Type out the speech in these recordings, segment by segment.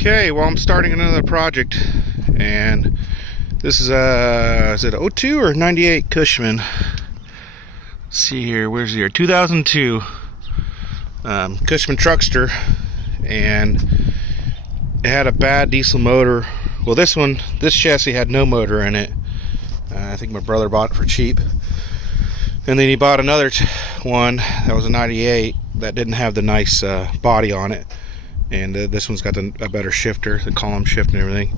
Okay, well, I'm starting another project, and this is it 02 or 98 Cushman? Let's see here, where's the year? 2002 Cushman Truckster, and it had a bad diesel motor. Well, this chassis had no motor in it. I think my brother bought it for cheap, and then he bought another one that was a 98 that didn't have the nice body on it. And this one's got a better shifter, the column shift and everything,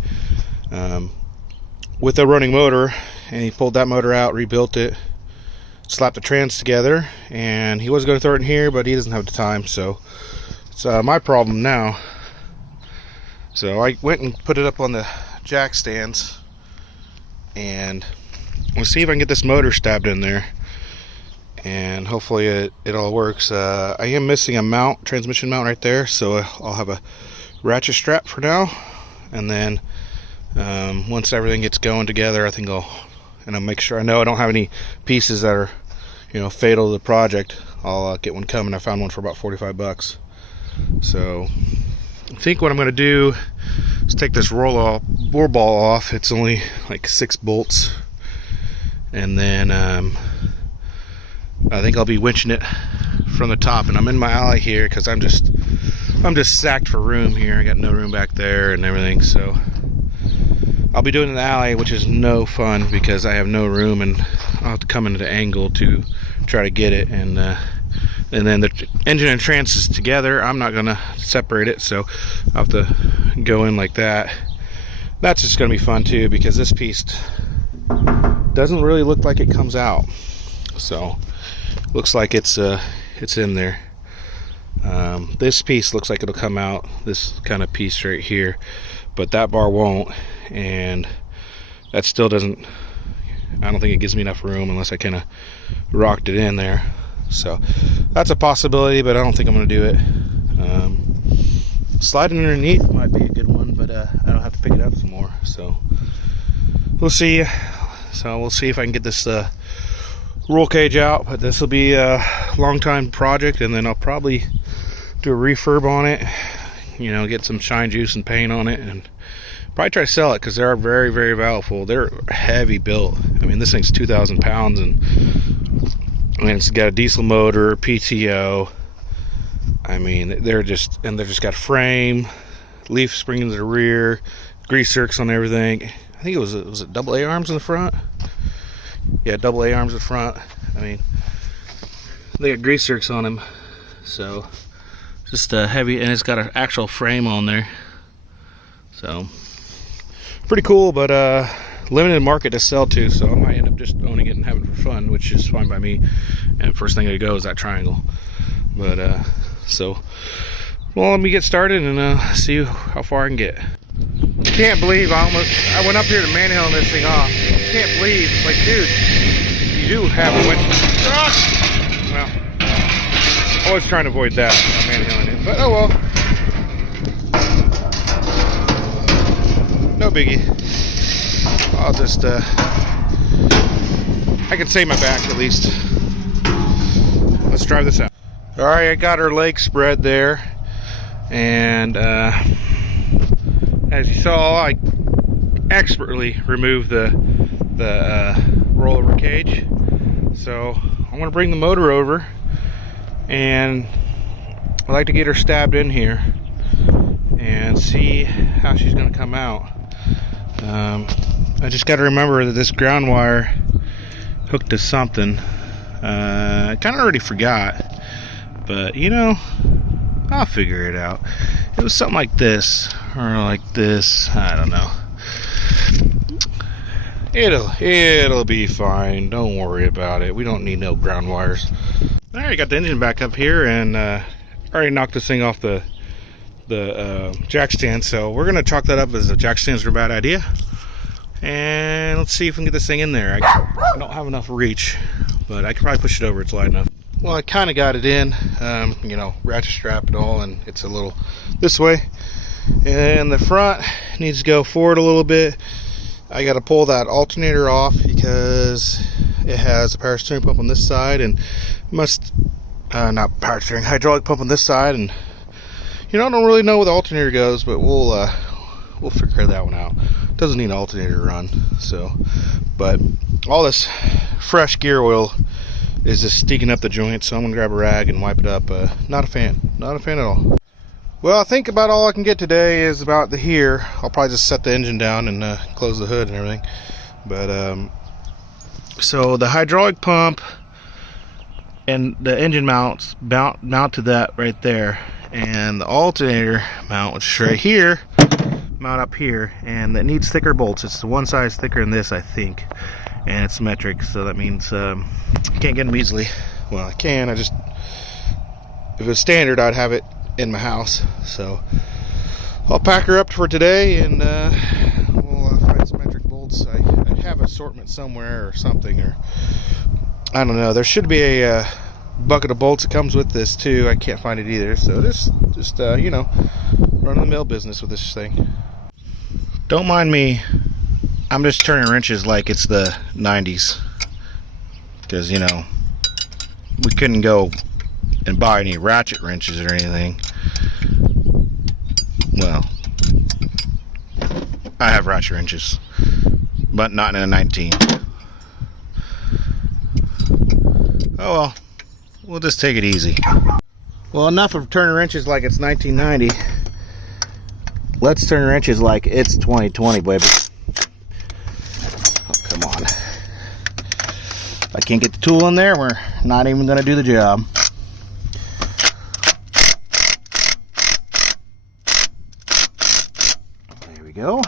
with a running motor. And he pulled that motor out, rebuilt it, slapped the trans together, and he was going to throw it in here, but he doesn't have the time, so it's my problem now. So I went and put it up on the jack stands, and we'll see if I can get this motor stabbed in there, and hopefully it all works. I am missing a mount, transmission mount right there, so I'll have a ratchet strap for now, and then once everything gets going together, I think I'll make sure I know I don't have any pieces that are, fatal to the project. I'll get one coming. I found one for about 45 bucks. So I think what I'm going to do is take this roll ball off. It's only like 6 bolts, and then I think I'll be winching it from the top. And I'm in my alley here because I'm just sacked for room here. I got no room back there and everything, so I'll be doing it in the alley, which is no fun because I have no room, and I'll have to come into the angle to try to get it. And then the engine and trans is together. I'm not gonna separate it, so I'll have to go in like that. That's just gonna be fun too, because this piece doesn't really look like it comes out. So looks like it's in there. This piece looks like it'll come out, this kind of piece right here, but that bar won't, and that still doesn't, I don't think it gives me enough room unless I kind of rocked it in there. So that's a possibility, but I don't think I'm going to do it. Sliding underneath might be a good one, but I don't have to pick it up some more, so we'll see. So we'll see if I can get this roll cage out, but this will be a long time project, and then I'll probably do a refurb on it, get some shine juice and paint on it, and probably try to sell it, because they are very, very valuable. They're heavy built. I mean, this thing's 2,000 pounds, and it's got a diesel motor, PTO. I mean, they're just got frame, leaf spring in the rear, grease zerks on everything. I think was it double A arms in the front? Yeah, double A arms in front. I mean, they got grease zerks on them, so just heavy, and it's got an actual frame on there. So pretty cool, but limited market to sell to, so I might end up just owning it and having it for fun, which is fine by me. And first thing to go is that triangle. But so, well, let me get started and see how far I can get. Can't believe I went up here to manhandle this thing off. Can't believe, like, dude, you do have a winch. Well, I was trying to avoid that, manhandling it, but oh well. No biggie. I'll just I can save my back at least. Let's drive this out. All right, I got her leg spread there, and as you saw, I expertly removed the rollover cage. So I'm going to bring the motor over, and I'd like to get her stabbed in here and see how she's going to come out. I just got to remember that this ground wire hooked to something. I kind of already forgot, but I'll figure it out. It was something like this, or like this. I don't know. It'll be fine. Don't worry about it. We don't need no ground wires. All right, got the engine back up here, and already knocked this thing off the jack stand. So we're gonna chalk that up as the jack stands are a bad idea, and let's see if we can get this thing in there. I don't have enough reach, but I can probably push it over. It's light enough. Well, I kind of got it in, ratchet strap and all, and it's a little this way, and the front needs to go forward a little bit. I got to pull that alternator off because it has a power steering pump on this side, and not power steering, hydraulic pump on this side, and You know, I don't really know where the alternator goes, but we'll figure that one out. Doesn't need an alternator to run, so. But all this fresh gear oil is just sticking up the joint, so I'm gonna grab a rag and wipe it up. Not a fan at all. Well, I think about all I can get today is about the here. I'll probably just set the engine down and close the hood and everything. But so the hydraulic pump and the engine mounts mount to that right there, and the alternator mount, which is right here, mount up here, and it needs thicker bolts. It's one size thicker than this, I think, and it's metric, so that means I can't get them easily. Well, I can. If it was standard, I'd have it in my house. So I'll pack her up for today, and we'll find some metric bolts. I have an assortment somewhere or something, or I don't know. There should be a bucket of bolts that comes with this too. I can't find it either. So just you know, running the mill business with this thing. Don't mind me. I'm just turning wrenches like it's the 90s, because you know, we couldn't go and buy any ratchet wrenches or anything. Well, I have ratchet wrenches, but not in a 19. Oh well, we'll just take it easy. Well, enough of turning wrenches like it's 1990. Let's turn wrenches like it's 2020, baby. Oh, come on. If I can't get the tool in there, we're not even gonna do the job. There we go.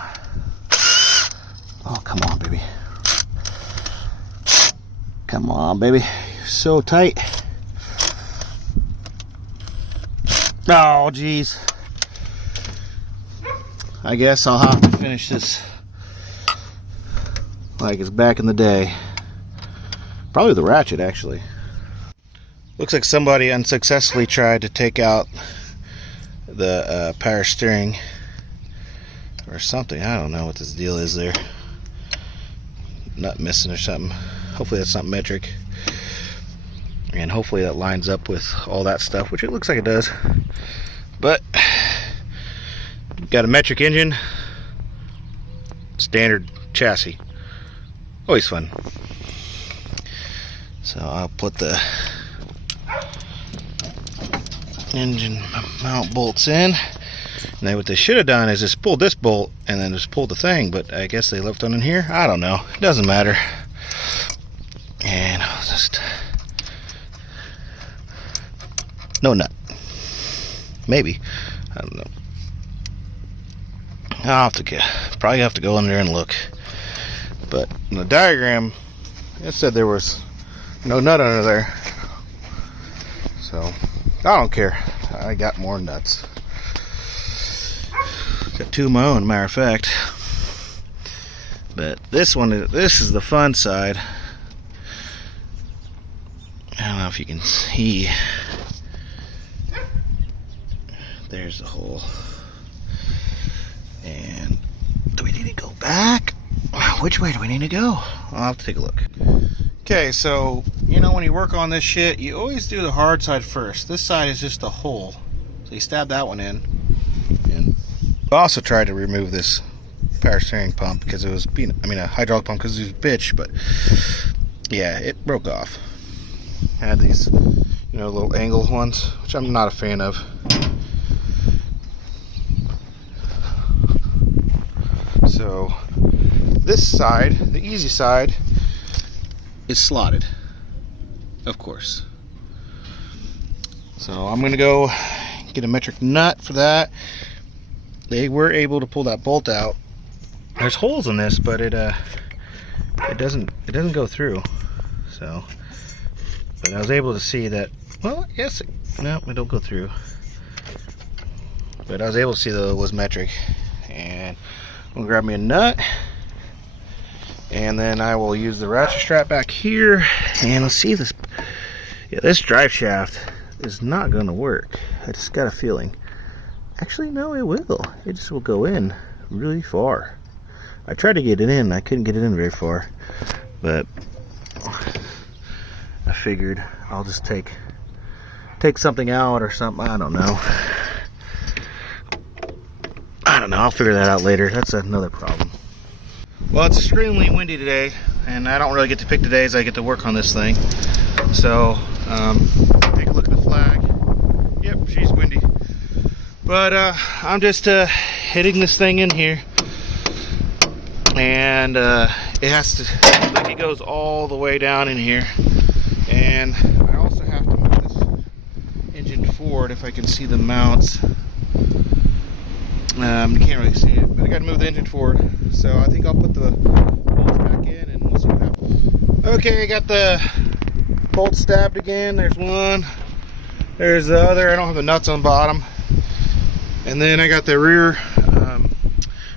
Oh, come on, baby. Come on, baby. You're so tight. Oh, geez. I guess I'll have to finish this like it's back in the day. Probably the ratchet, actually. Looks like somebody unsuccessfully tried to take out the power steering or something. I don't know what this deal is there. Nut missing or something. Hopefully that's not metric, and hopefully that lines up with all that stuff, which it looks like it does. But got a metric engine, standard chassis, always fun. So I'll put the engine mount bolts in, and then what they should have done is just pulled this bolt and then just pulled the thing, but I guess they left one in here. I don't know, it doesn't matter. And I'll just, no nut, maybe, I don't know. I'll have to probably have to go in there and look, but in the diagram it said there was no nut under there, so I don't care. I got more nuts. Got two of my own, matter of fact. But this is the fun side. I don't know if you can see. There's the hole. And do we need to go back? Which way do we need to go? I'll have to take a look. Okay, so you know, when you work on this shit, you always do the hard side first. This side is just a hole, so you stab that one in. And I also tried to remove this power steering pump because it was a hydraulic pump because it was a bitch, but yeah, it broke off. Had these, you know, little angle ones, which I'm not a fan of. So this side, the easy side, is slotted, of course. So I'm gonna go get a metric nut for that. They were able to pull that bolt out. There's holes in this, but it doesn't go through. So, but I was able to see that. Well, yes, no, it don't go through. But I was able to see that it was metric, and I'm gonna grab me a nut, and then I will use the ratchet strap back here, and let's see this. Yeah, this drive shaft is not gonna work. I just got a feeling. Actually, no, it will. It just will go in really far. I tried to get it in, I couldn't get it in very far, but I figured I'll just take something out or something. I don't know. don't know, I'll figure that out later. That's another problem. Well, it's extremely windy today, and I don't really get to pick the days I get to work on this thing. So, take a look at the flag. Yep, she's windy. But I'm just hitting this thing in here, and it has to, like, it goes all the way down in here. And I also have to move this engine forward if I can see the mounts. You can't really see it, but I got to move the engine forward. So I think I'll put the bolts back in and we'll see what happens. Okay, I got the bolts stabbed again. There's one. There's the other. I don't have the nuts on the bottom. And then I got the rear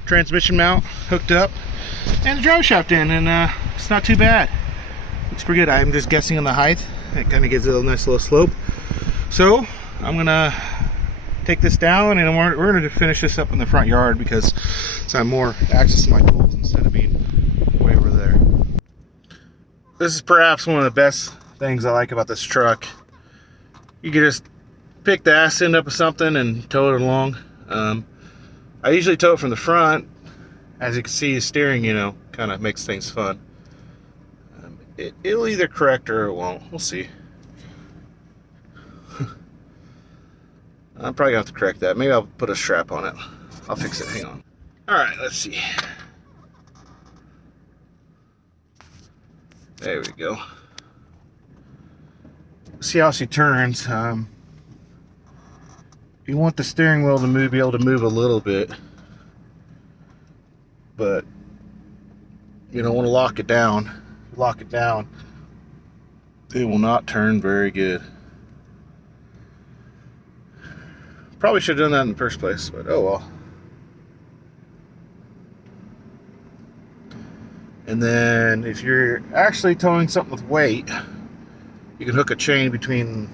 transmission mount hooked up and the drive shaft in, and it's not too bad. Looks pretty good. I'm just guessing on the height. It kind of gives it a nice little slope. So I'm gonna take this down, and we're going to finish this up in the front yard because so I have more access to my tools instead of being way over there. This is perhaps one of the best things I like about this truck. You can just pick the ass end up of something and tow it along. I usually tow it from the front. As you can see, the steering, you know, kind of makes things fun. It'll either correct or it won't. We'll see. I'm probably gonna have to correct that. Maybe I'll put a strap on it. I'll fix it. Hang on. Alright, let's see. There we go. See how she turns. You want the steering wheel to be able to move a little bit, but you don't want to lock it down. If you lock it down, it will not turn very good. Probably should have done that in the first place, but oh well. And then if you're actually towing something with weight, you can hook a chain between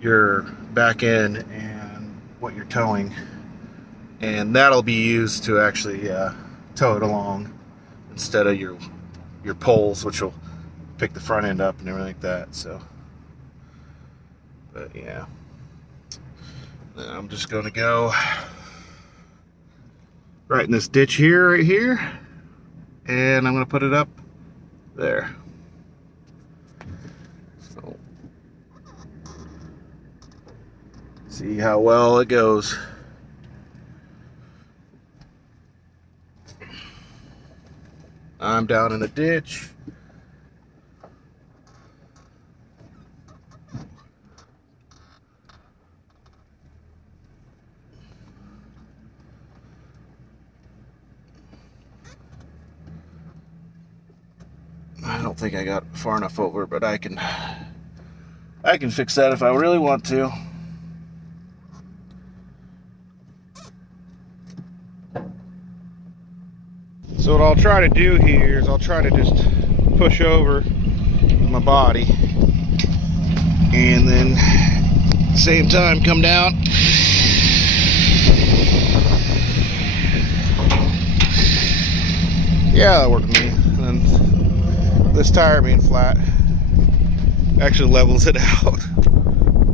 your back end and what you're towing, and that'll be used to actually tow it along instead of your poles, which will pick the front end up and everything like that. So, but yeah. I'm just going to go right in this ditch here, right here, and I'm going to put it up there. So, see how well it goes. I'm down in a ditch. I don't think I got far enough over, but I can fix that if I really want to. So what I'll try to do here is I'll try to just push over with my body and then same time come down. Yeah, that worked with me. And this tire being flat actually levels it out.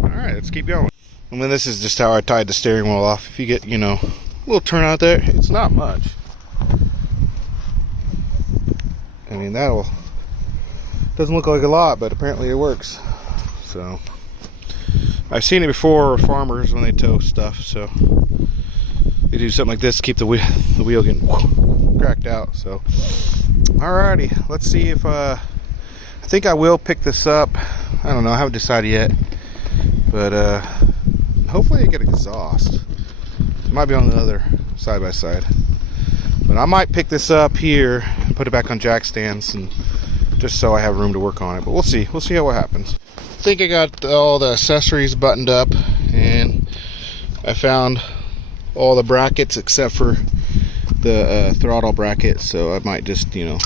Alright, let's keep going. I mean, this is just how I tied the steering wheel off. If you get, you know, a little turnout there, it's not much. I mean, that'll doesn't look like a lot, but apparently it works. So I've seen it before with farmers when they tow stuff, so they do something like this to keep the wheel getting cracked out. So alrighty, let's see if I think I will pick this up. I don't know, I haven't decided yet, but hopefully I get exhaust. It might be on the other side by side, but I might pick this up here and put it back on jack stands, and just so I have room to work on it. But we'll see what happens. I think I got all the accessories buttoned up, and I found all the brackets except for the throttle bracket, so I might just, you know,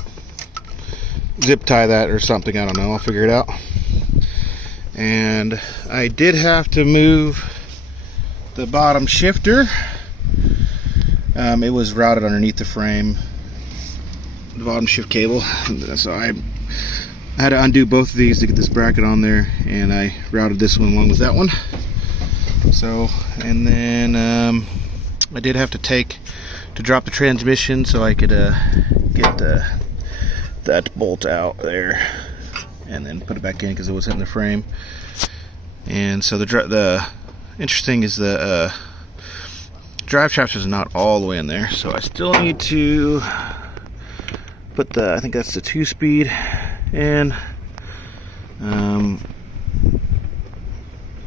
zip tie that or something. I don't know, I'll figure it out. And I did have to move the bottom shifter. It was routed underneath the frame, the bottom shift cable, so I had to undo both of these to get this bracket on there, and I routed this one along with that one. So, and then I did have to take to drop the transmission so I could get that bolt out there and then put it back in because it was hitting the frame. And so the interesting is the drive shaft is not all the way in there, so I still need to put I think that's the 2-speed in.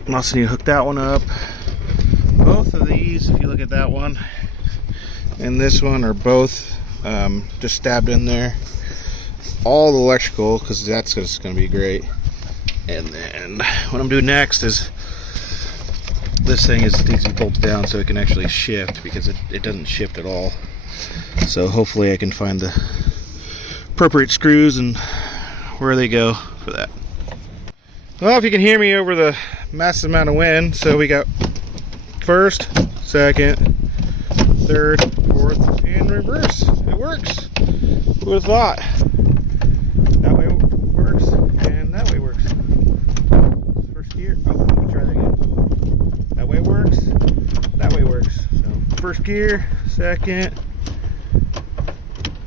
Also need to hook that one up. Both of these, if you look at that one and this one, are both just stabbed in there. All the electrical, because that's just going to be great. And then what I'm doing next is this thing needs to be bolted down so it can actually shift, because it doesn't shift at all. So hopefully I can find the appropriate screws and where they go for that. Well, if you can hear me over the massive amount of wind, so we got first, second, third, fourth, and reverse. It works. Who would have thought? That way works, and that way works. First gear. Oh, let me try that again. That way works. That way works. So first gear, second,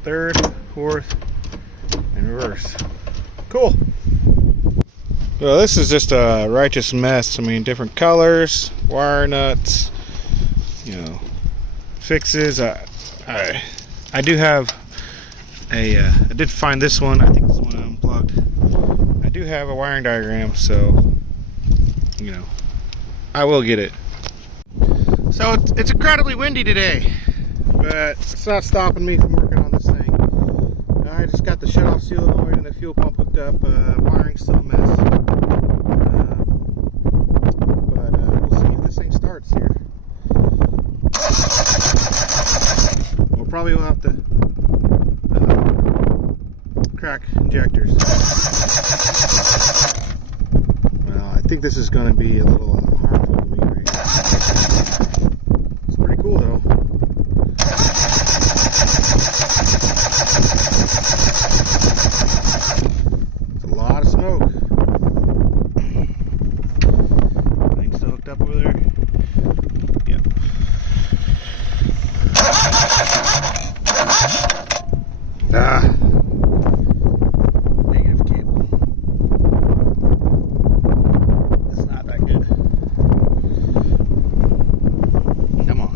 third, fourth, and reverse. Cool. Well, this is just a righteous mess. I mean, different colors, wire nuts, you know, fixes. I do have a, I did find this one. I think this one I unplugged. I do have a wiring diagram, so, you know, I will get it. So it's incredibly windy today, but it's not stopping me from working on this thing. I just got the shutoff solenoid and the fuel pump hooked up. Wiring's still a mess. We'll see if this thing starts here. We'll probably have to crack injectors. Well, I think this is going to be a little harmful to me right here. It's pretty cool though. It's a lot of smoke. Thing's still hooked up over there. Yep. Negative cable. It's not that good. Come on.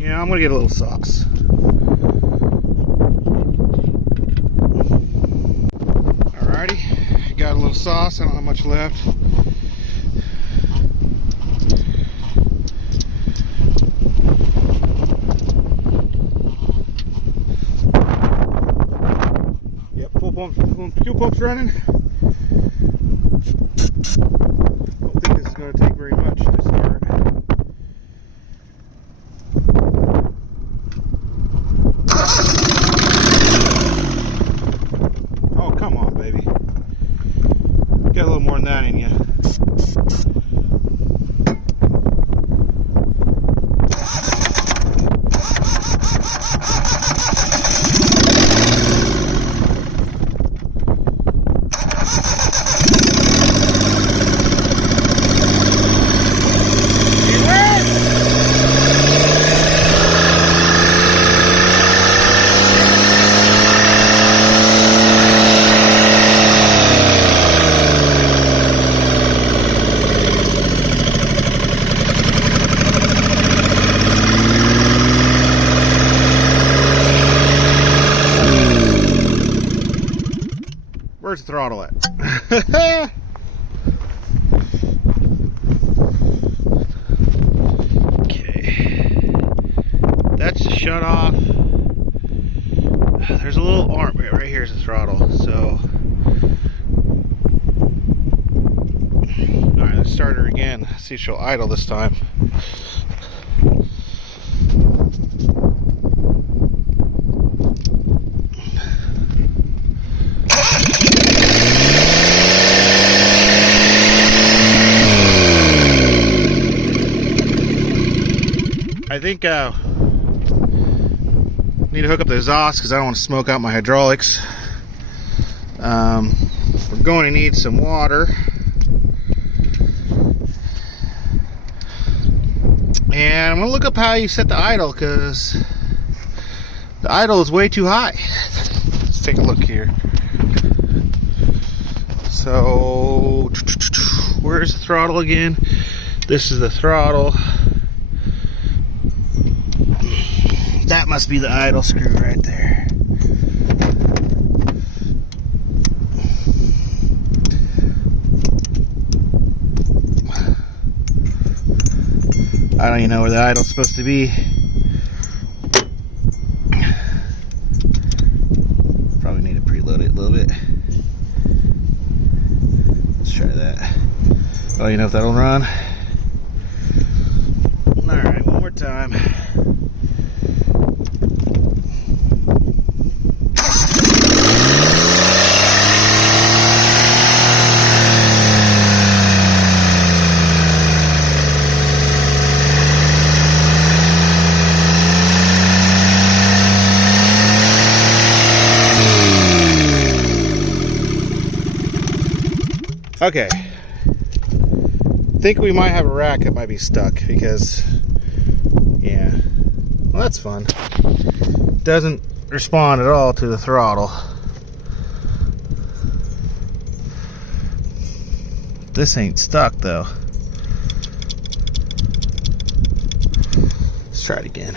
Yeah, I'm gonna get a little sauce. Alrighty, got a little sauce. I don't have much left. Fuel pump's running. Don't think this is going to take very much to start. Oh, come on, baby. Got a little more than that in you. Where's the throttle at? Okay. That's the shut off. There's a little arm right here is the throttle. So alright, let's start her again. See if she'll idle this time. I think need to hook up the exhaust because I don't want to smoke out my hydraulics. we're going to need some water. And I'm going to look up how you set the idle, because the idle is way too high. Let's take a look here. So, where's the throttle again? This is the throttle. That must be the idle screw right there. I don't even know where the idle's supposed to be. Probably need to preload it a little bit. Let's try that. Oh, you know if that'll run? Alright, one more time. Okay, I think we might have a rack that might be stuck because, yeah, well, that's fun. Doesn't respond at all to the throttle. This ain't stuck though. Let's try it again.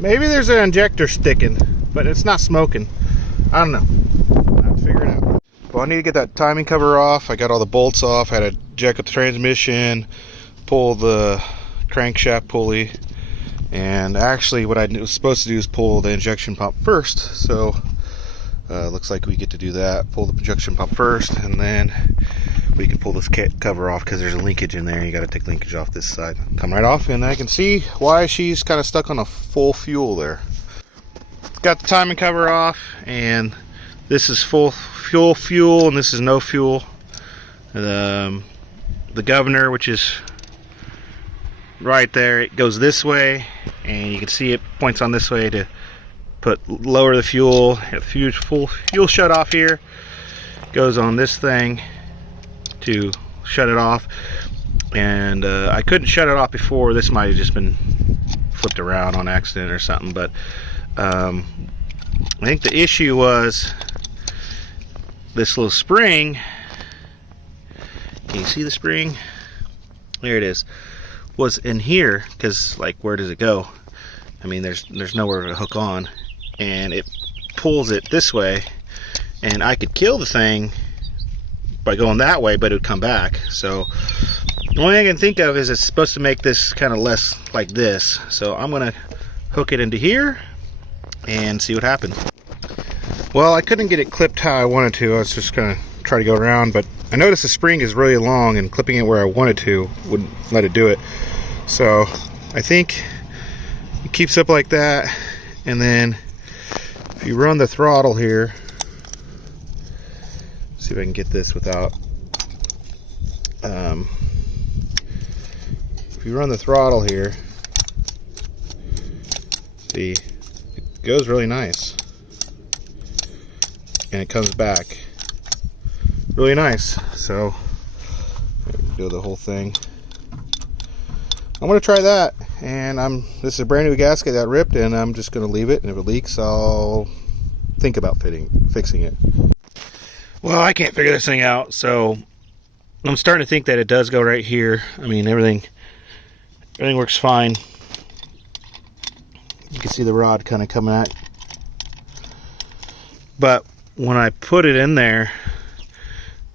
Maybe there's an injector sticking, but it's not smoking. I don't know. I'll figure it out. Well, I need to get that timing cover off. I got all the bolts off. I had to jack up the transmission, pull the crankshaft pulley, and actually what I was supposed to do is pull the injection pump first. So looks like we get to do that. Pull the injection pump first, and then we can pull this cover off because there's a linkage in there. You got to take linkage off this side. Come right off, and I can see why she's kind of stuck on a full fuel there. Got the timing cover off, and this is full fuel, and this is no fuel. The governor, which is right there, it goes this way, and you can see it points on this way to lower the fuel. Full fuel shut off here. Goes on this thing to shut it off, and I couldn't shut it off before. This might have just been flipped around on accident or something, but I think the issue was this little spring. Can you see the spring? There it is. Was in here, because like, where does it go? I mean, there's nowhere to hook on, and it pulls it this way, and I could kill the thing by going that way, but it would come back. So the only thing I can think of is it's supposed to make this kind of less like this. So I'm gonna hook it into here and see what happens. Well, I couldn't get it clipped how I wanted to. I was just gonna try to go around, but I noticed the spring is really long, and clipping it where I wanted to wouldn't let it do it. So I think it keeps up like that, and then if you run the throttle here, see if I can get this without if you run the throttle here, see, it goes really nice, and it comes back really nice. So do the whole thing. I'm gonna try that, and this is a brand new gasket that ripped, and I'm just gonna leave it, and if it leaks I'll think about fixing it. Well, I can't figure this thing out, so I'm starting to think that it does go right here. I mean, everything works fine. You can see the rod kind of coming out. But when I put it in there,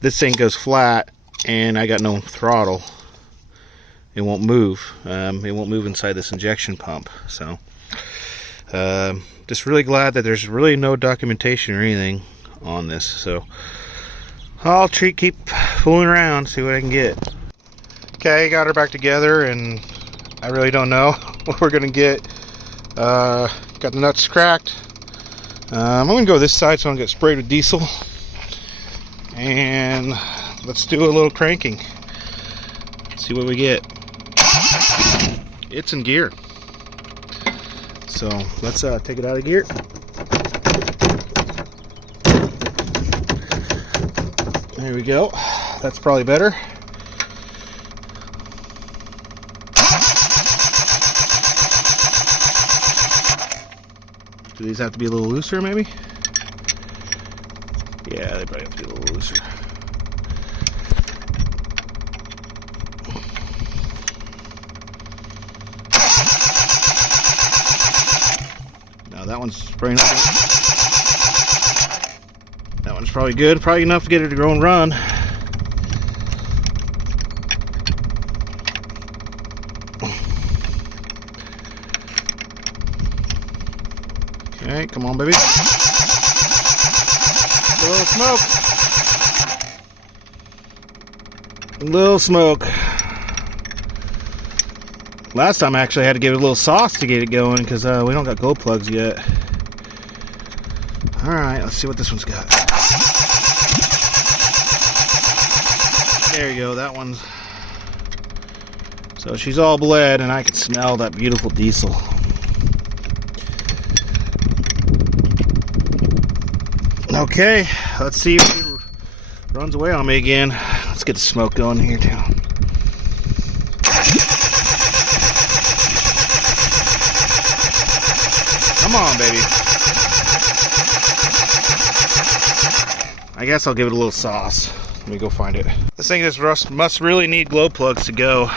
this thing goes flat and I got no throttle. It won't move. It won't move inside this injection pump. So just really glad that there's really no documentation or anything on this. So I'll keep fooling around, see what I can get. Okay, got her back together, and I really don't know what we're gonna get. Got the nuts cracked. I'm gonna go this side so I don't get sprayed with diesel. And let's do a little cranking. See what we get. It's in gear. So let's take it out of gear. There we go. That's probably better. Do these have to be a little looser, maybe? Yeah, they probably have to be a little looser. Now that one's spraying up. That one's probably good. Probably enough to get her to go and run. Okay, come on, baby. A little smoke. A little smoke. Last time I actually had to give it a little sauce to get it going because we don't got glow plugs yet. Alright, let's see what this one's got. There you go, that one's... So she's all bled and I can smell that beautiful diesel. Okay, let's see if he runs away on me again. Let's get the smoke going here too. Come on, baby. I guess I'll give it a little sauce. Let me go find it. This thing just must really need glow plugs to go.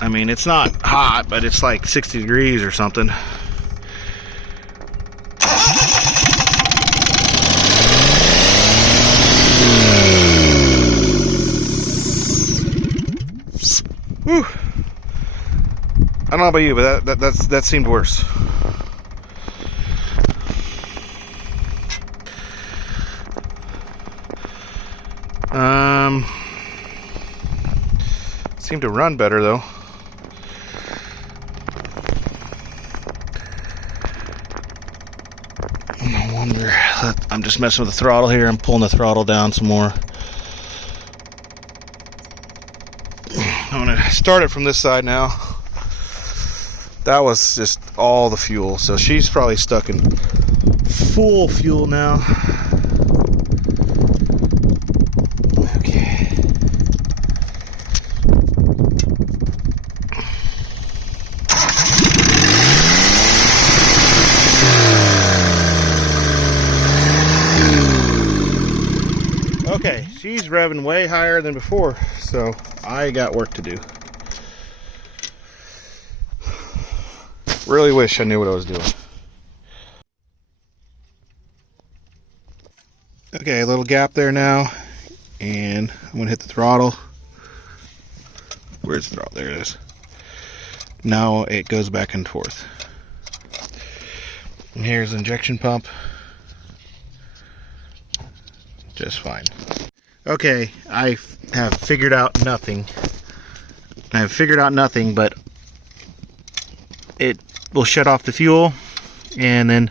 I mean, it's not hot, but it's like 60 degrees or something. Whew. I don't know about you, but that seemed worse. Seemed to run better though. No wonder. I'm just messing with the throttle here. I'm pulling the throttle down some more. I'm gonna start it from this side now. That was just all the fuel, so she's probably stuck in full fuel now. Okay. Okay, she's revving way higher than before, so I got work to do. Really wish I knew what I was doing. Okay, a little gap there now, and I'm gonna hit the throttle. Where's the throttle? There it is. Now it goes back and forth. And here's the injection pump. Just fine. Okay, I have figured out nothing. I have figured out nothing, but it will shut off the fuel, and then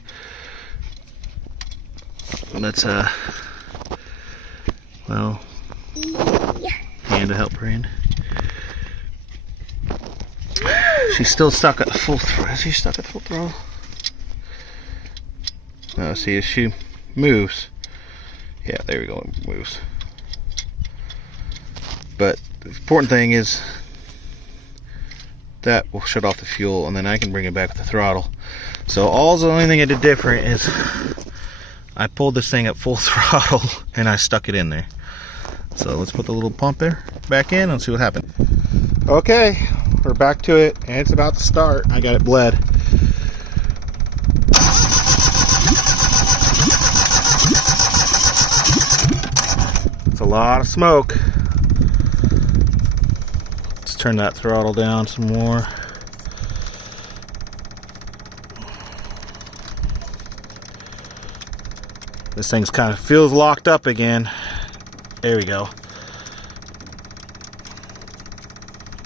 let's well, hand to help her in. She's still stuck at full throttle. Is she stuck at full throttle? No, see, if she moves, yeah, there we go, it moves. But the important thing is that will shut off the fuel, and then I can bring it back with the throttle. So the only thing I did different is I pulled this thing at full throttle and I stuck it in there. So let's put the little pump there back in and see what happened. Okay, we're back to it, and it's about to start. I got it bled. lot of smoke. Let's turn that throttle down some more. This thing's kind of feels locked up again. There we go.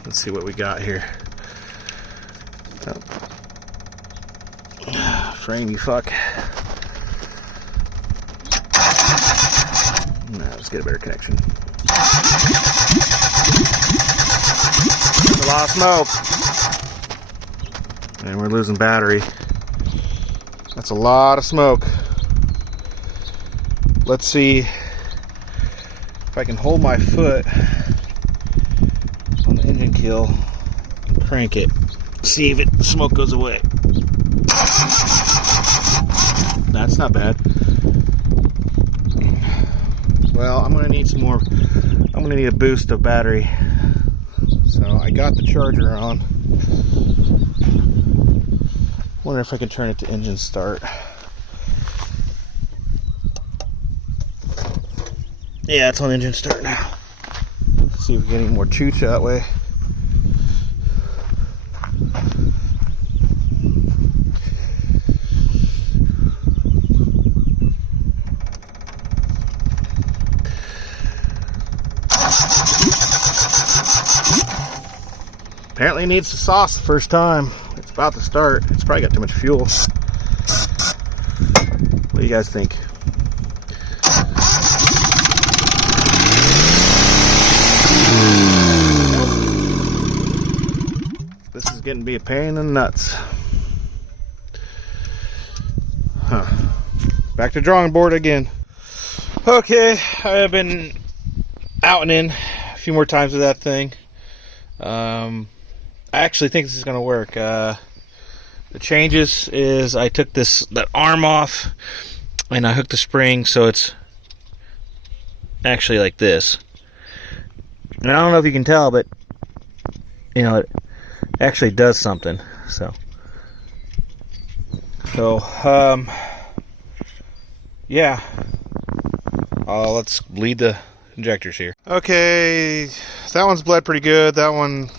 Let's see what we got here. Oh. Frame, you fuck. Nah, let's get a better connection. That's a lot of smoke. And we're losing battery. That's a lot of smoke. Let's see if I can hold my foot on the engine kill and crank it. See if the smoke goes away. That's not bad. Well, I'm gonna need some more. I'm gonna need a boost of battery. So I got the charger on. Wonder if I can turn it to engine start. Yeah, it's on engine start now. Let's see if we get any more chooch that way. Apparently it needs the sauce the first time. It's about to start. It's probably got too much fuel. What do you guys think? This is getting to be a pain in the nuts. Huh. Back to drawing board again. Okay, I've been out and in a few more times with that thing. I actually think this is going to work. The changes is I took that arm off and I hooked the spring so it's actually like this. And I don't know if you can tell, but you know, it actually does something. So yeah. Let's bleed the injectors here. Okay, that one's bled pretty good. That one,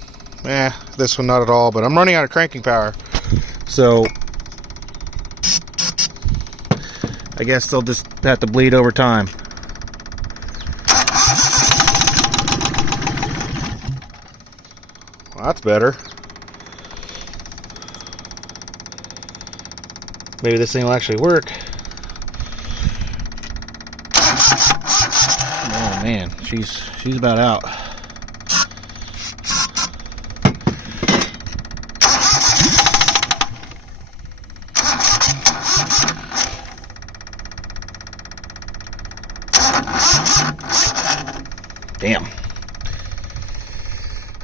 this one not at all, but I'm running out of cranking power. So I guess they'll just have to bleed over time. Well, that's better. Maybe this thing will actually work. Oh man, she's about out. Damn.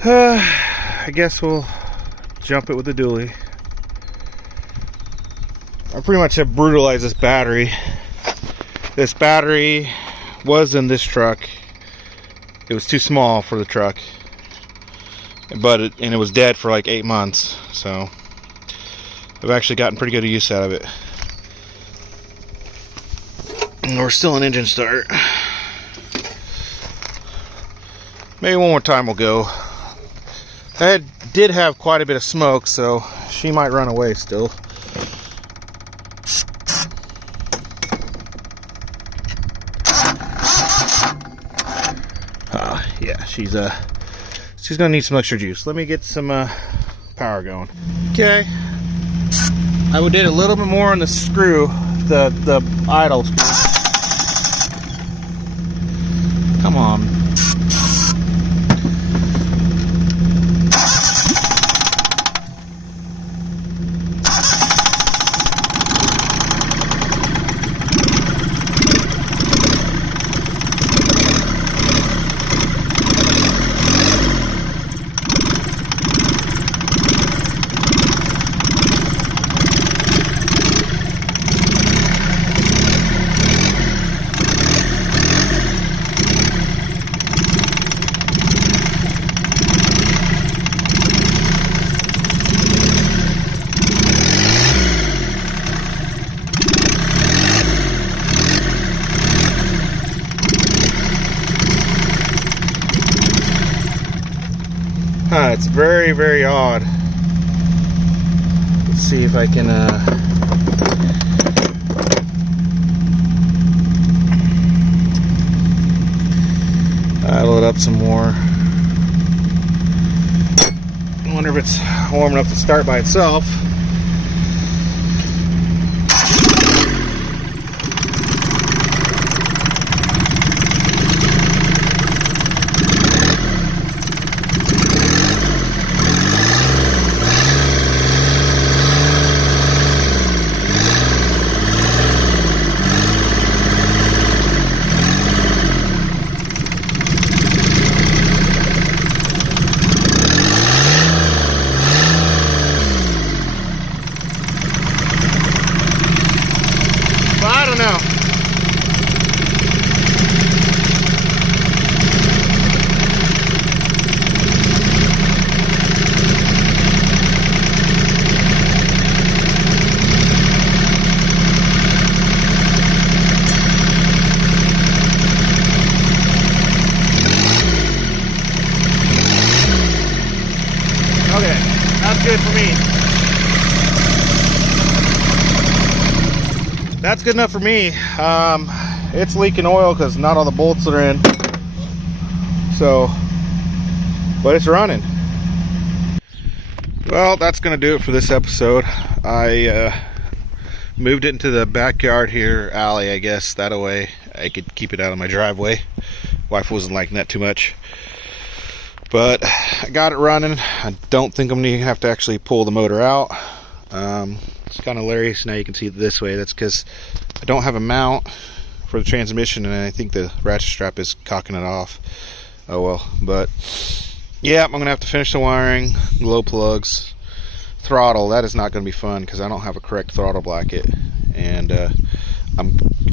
I guess we'll jump it with the dually. I pretty much have brutalized this battery. This battery was in this truck. It was too small for the truck, but it was dead for like 8 months. So I've actually gotten pretty good use out of it. And we're still in engine start. Maybe one more time we'll go. That did have quite a bit of smoke, so she might run away still. Yeah, she's gonna need some extra juice. Let me get some power going. Okay, I did a little bit more on the screw, the idle screw. Come on. It's very, very odd. Let's see if I can idle it up some more. I wonder if it's warm enough to start by itself. I don't know. Okay, that's good for me. That's good enough for me. It's leaking oil because not all the bolts are in. So, but it's running. Well, that's gonna do it for this episode. I moved it into the backyard here, alley, I guess. That way I could keep it out of my driveway. Wife wasn't liking that too much. But I got it running. I don't think I'm gonna have to actually pull the motor out. It's kind of hilarious. Now you can see it this way. That's because I don't have a mount for the transmission, and I think the ratchet strap is cocking it off. Oh well. But yeah, I'm gonna have to finish the wiring, glow plugs, throttle. That is not gonna be fun because I don't have a correct throttle bracket, and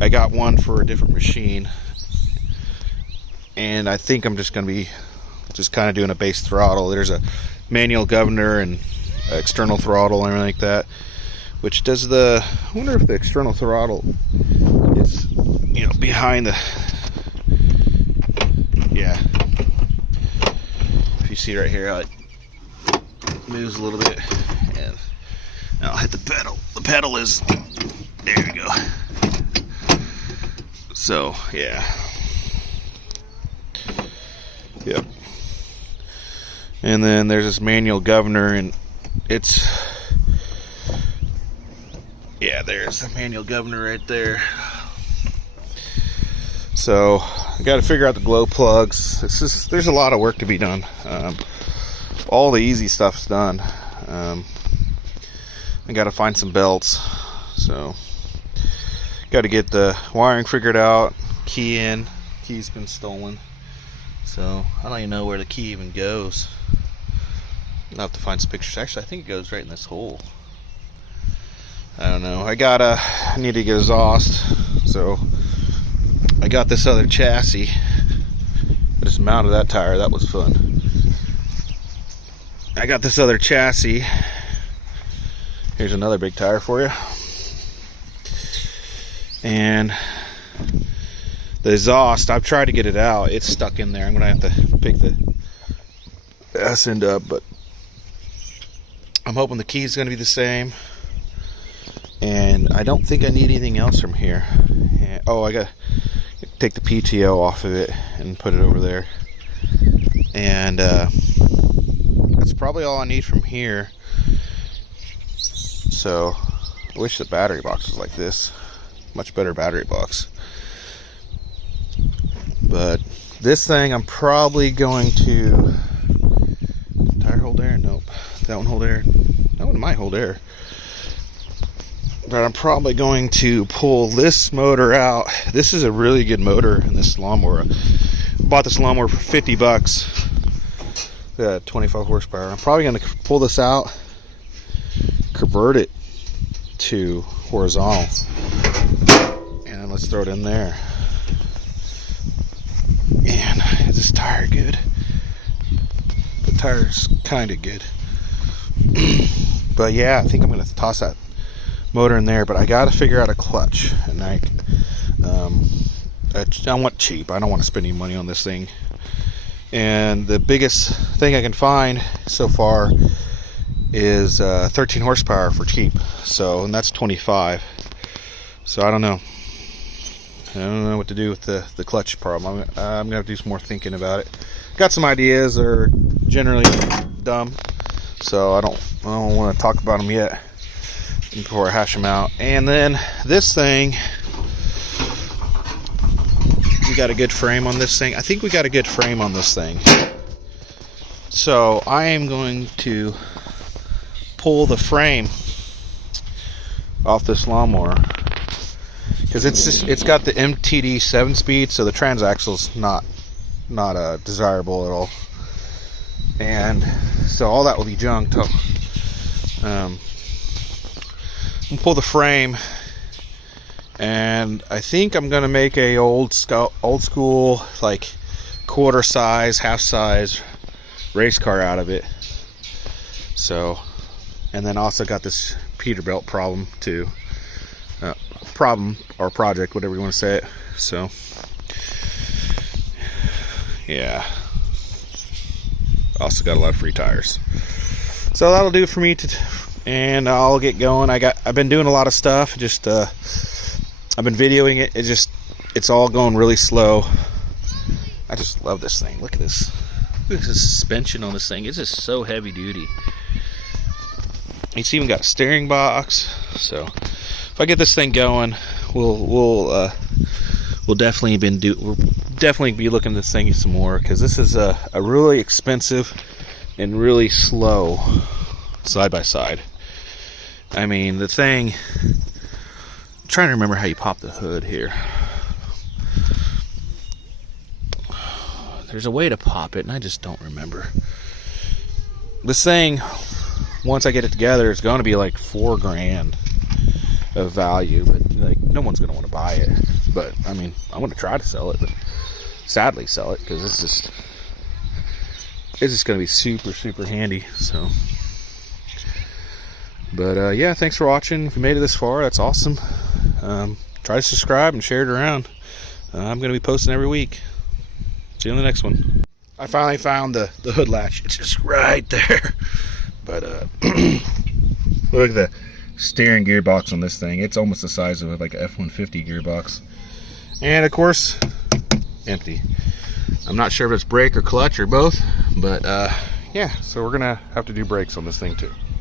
I got one for a different machine, and I think I'm just gonna be kind of doing a base throttle. There's a manual governor and external throttle and everything like that, which does the, I wonder if the external throttle is, you know, behind the, yeah, if you see right here how it moves a little bit, and I'll hit the pedal is, there we go. So yeah, yep. And then there's this manual governor, and it's, yeah, there's the manual governor right there. So I got to figure out the glow plugs. There's a lot of work to be done. All the easy stuff's done. I got to find some belts. So got to get the wiring figured out. Key in. Key's been stolen. So I don't even know where the key even goes. I'll have to find some pictures. Actually, I think it goes right in this hole. I don't know. I need to get exhaust. So I got this other chassis. I just mounted that tire. That was fun. I got this other chassis. Here's another big tire for you. And the exhaust, I've tried to get it out. It's stuck in there. I'm gonna have to pick the S end up, but I'm hoping the key is gonna be the same. And I don't think I need anything else from here. And, oh, I gotta take the PTO off of it and put it over there. And that's probably all I need from here. So I wish the battery box was like this. Much better battery box. But this thing I'm probably going to, tire hold air? Nope. That one hold air? That one might hold air. But I'm probably going to pull this motor out. This is a really good motor in this lawnmower. I bought this lawnmower for 50 bucks. 25 horsepower. I'm probably going to pull this out, convert it to horizontal, and then let's throw it in there. And is this tire good? The tire's kind of good. But yeah, I think I'm going to toss that motor in there, but I got to figure out a clutch. And I want cheap. I don't want to spend any money on this thing. and the biggest thing I can find so far is 13 horsepower for cheap. So, and that's 25. So I don't know. I don't know what to do with the clutch problem. I'm gonna have to do some more thinking about it. Got some ideas that are generally dumb, so I don't want to talk about them yet before I hash them out. And then this thing, we got a good frame on this thing. I think we got a good frame on this thing. So I am going to pull the frame off this lawnmower, because it's got the MTD 7-speed, so the transaxle's not desirable at all, and so all that will be junked. I'm gonna pull the frame, and I think I'm gonna make a old school like quarter size, half size race car out of it. So, and then also got this Peterbilt problem too. Problem or project, whatever you want to say it. So yeah, also got a lot of free tires. So that'll do for me and I'll get going. I've been doing a lot of stuff. Just I've been videoing it. It's all going really slow. I just love this thing. Look at this. Look at the suspension on this thing. It's just so heavy duty. It's even got a steering box. So if I get this thing going, we'll definitely be looking at this thing some more, because this is a really expensive and really slow side by side. I mean, the thing, I'm trying to remember how you pop the hood here. There's a way to pop it and I just don't remember. This thing, once I get it together, it's going to be like $4 grand of value, but like no one's going to want to buy it. But I mean, I want to try to sell it, but sadly sell it, because it's just going to be super handy. So, but yeah, thanks for watching. If you made it this far, that's awesome. Try to subscribe and share it around. I'm going to be posting every week. See you in the next one. I finally found the hood latch. It's just right there. But look at the steering gearbox on this thing. It's almost the size of like a F-150 gearbox. And of course, empty. I'm not sure if it's brake or clutch or both, but yeah, so we're gonna have to do brakes on this thing too.